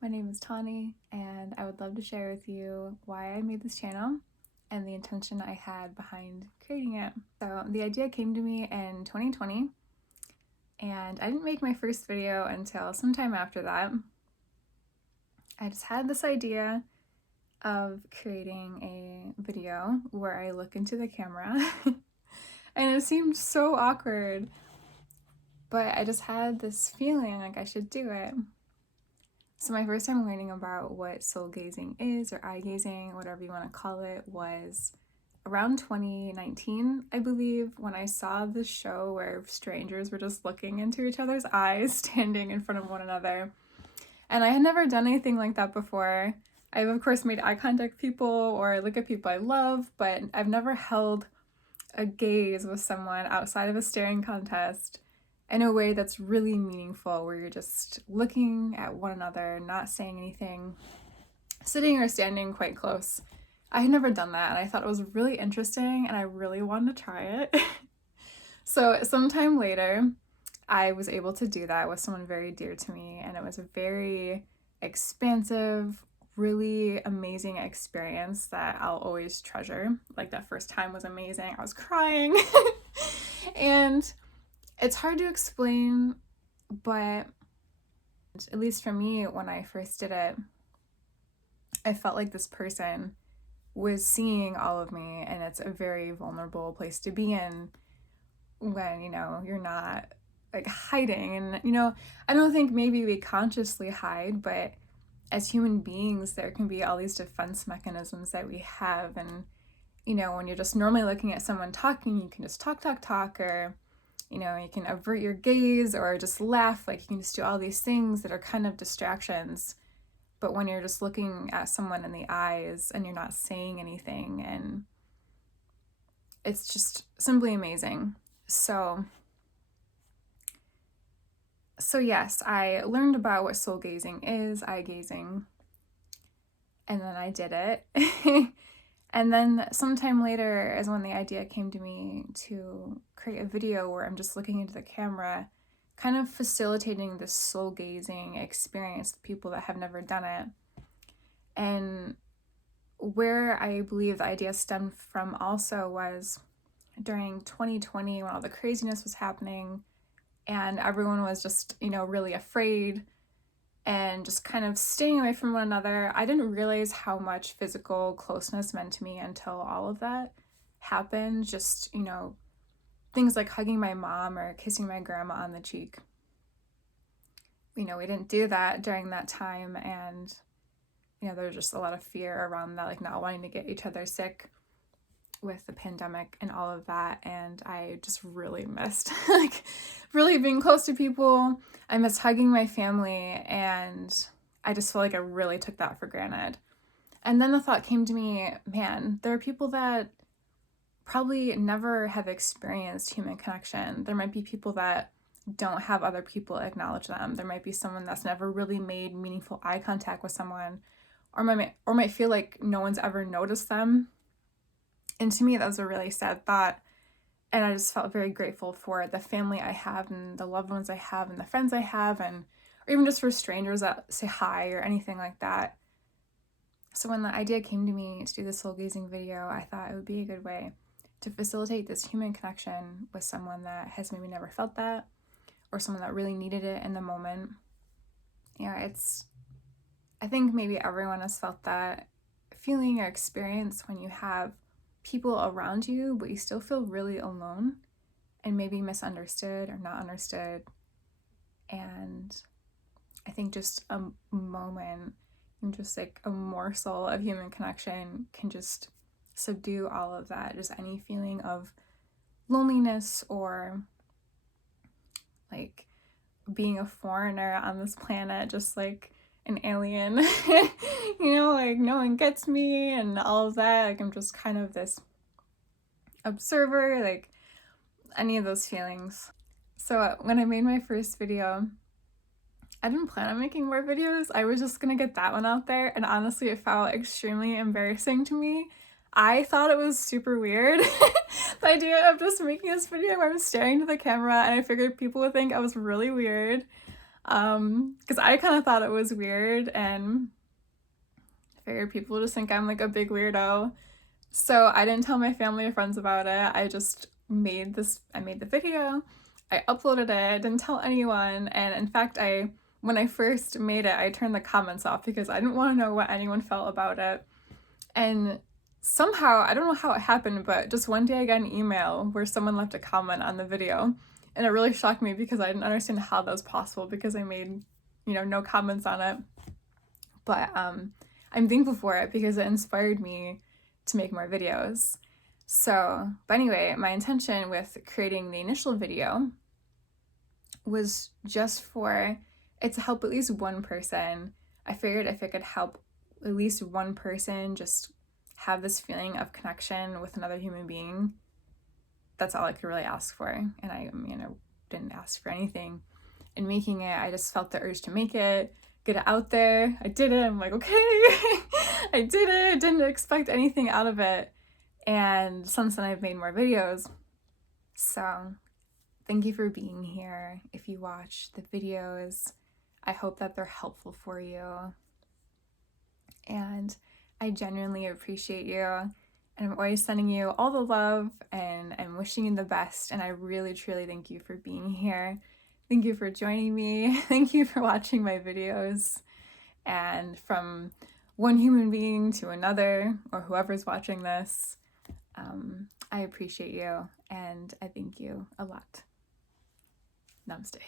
My name is Tani, and I would love to share with you why I made this channel and the intention I had behind creating it. So the idea came to me in 2020, and I didn't make my first video until sometime after that. I just had this idea of creating a video where I look into the camera, and it seemed so awkward, but I just had this feeling like I should do it. So my first time learning about what soul gazing is, or eye gazing, whatever you want to call it, was around 2019, I believe, when I saw this show where strangers were just looking into each other's eyes, standing in front of one another. And I had never done anything like that before. I've of course made eye contact with people or look at people I love, but I've never held a gaze with someone outside of a staring contest in a way that's really meaningful, where you're just looking at one another, not saying anything, sitting or standing quite close. I had never done that, and I thought it was really interesting, and I really wanted to try it. So sometime later, I was able to do that with someone very dear to me, and it was a very expansive, really amazing experience that I'll always treasure. Like, that first time was amazing. I was crying. And it's hard to explain, but at least for me, when I first did it, I felt like this person was seeing all of me, and it's a very vulnerable place to be in when, you're not like hiding. And, I don't think maybe we consciously hide, but as human beings, there can be all these defense mechanisms that we have. And, when you're just normally looking at someone talking, you can just talk, or you can avert your gaze or just laugh. Like, you can just do all these things that are kind of distractions. But when you're just looking at someone in the eyes and you're not saying anything, and it's just simply amazing. So yes, I learned about what soul gazing is, eye gazing, and then I did it. And then sometime later is when the idea came to me to create a video where I'm just looking into the camera, kind of facilitating this soul gazing experience with people that have never done it. And where I believe the idea stemmed from also was during 2020, when all the craziness was happening and everyone was just, really afraid and just kind of staying away from one another. I didn't realize how much physical closeness meant to me until all of that happened. Just, things like hugging my mom or kissing my grandma on the cheek. We didn't do that during that time, and, there was just a lot of fear around that, like not wanting to get each other sick with the pandemic and all of that. And I just really missed like really being close to people. I missed hugging my family, and I just felt like I really took that for granted. And then the thought came to me, man, there are people that probably never have experienced human connection. There might be people that don't have other people acknowledge them. There might be someone that's never really made meaningful eye contact with someone, or might feel like no one's ever noticed them. And to me, that was a really sad thought. And I just felt very grateful for the family I have, and the loved ones I have, and the friends I have, or even just for strangers that say hi or anything like that. So when the idea came to me to do this soul gazing video, I thought it would be a good way to facilitate this human connection with someone that has maybe never felt that, or someone that really needed it in the moment. I think maybe everyone has felt that feeling or experience when you have people around you, but you still feel really alone and maybe misunderstood or not understood. And I think just a moment and just like a morsel of human connection can just subdue all of that, just any feeling of loneliness or like being a foreigner on this planet, just like an alien. Like no one gets me and all of that. Like, I'm just kind of this observer, like any of those feelings. So when I made my first video, I didn't plan on making more videos. I was just gonna get that one out there, and honestly, it felt extremely embarrassing to me. I thought it was super weird, the idea of just making this video where I'm staring to the camera, and I figured people would think I was really weird. Because I kind of thought it was weird, and I figured people just think I'm like a big weirdo. So I didn't tell my family or friends about it. I just made the video, I uploaded it, didn't tell anyone, and in fact, when I first made it, I turned the comments off because I didn't want to know what anyone felt about it. And somehow, I don't know how it happened, but just one day I got an email where someone left a comment on the video, and it really shocked me because I didn't understand how that was possible because I made, no comments on it. But I'm thankful for it because it inspired me to make more videos. So, but anyway, my intention with creating the initial video was just for it to help at least one person. I figured if it could help at least one person just have this feeling of connection with another human being, that's all I could really ask for. And I didn't ask for anything. In making it, I just felt the urge to make it, get it out there. I did it. I'm like, okay, I did it. Didn't expect anything out of it. And since then, I've made more videos. So thank you for being here. If you watch the videos, I hope that they're helpful for you. And I genuinely appreciate you. And I'm always sending you all the love, and I'm wishing you the best. And I really, truly thank you for being here. Thank you for joining me. Thank you for watching my videos. And from one human being to another, or whoever's watching this, I appreciate you, and I thank you a lot. Namaste.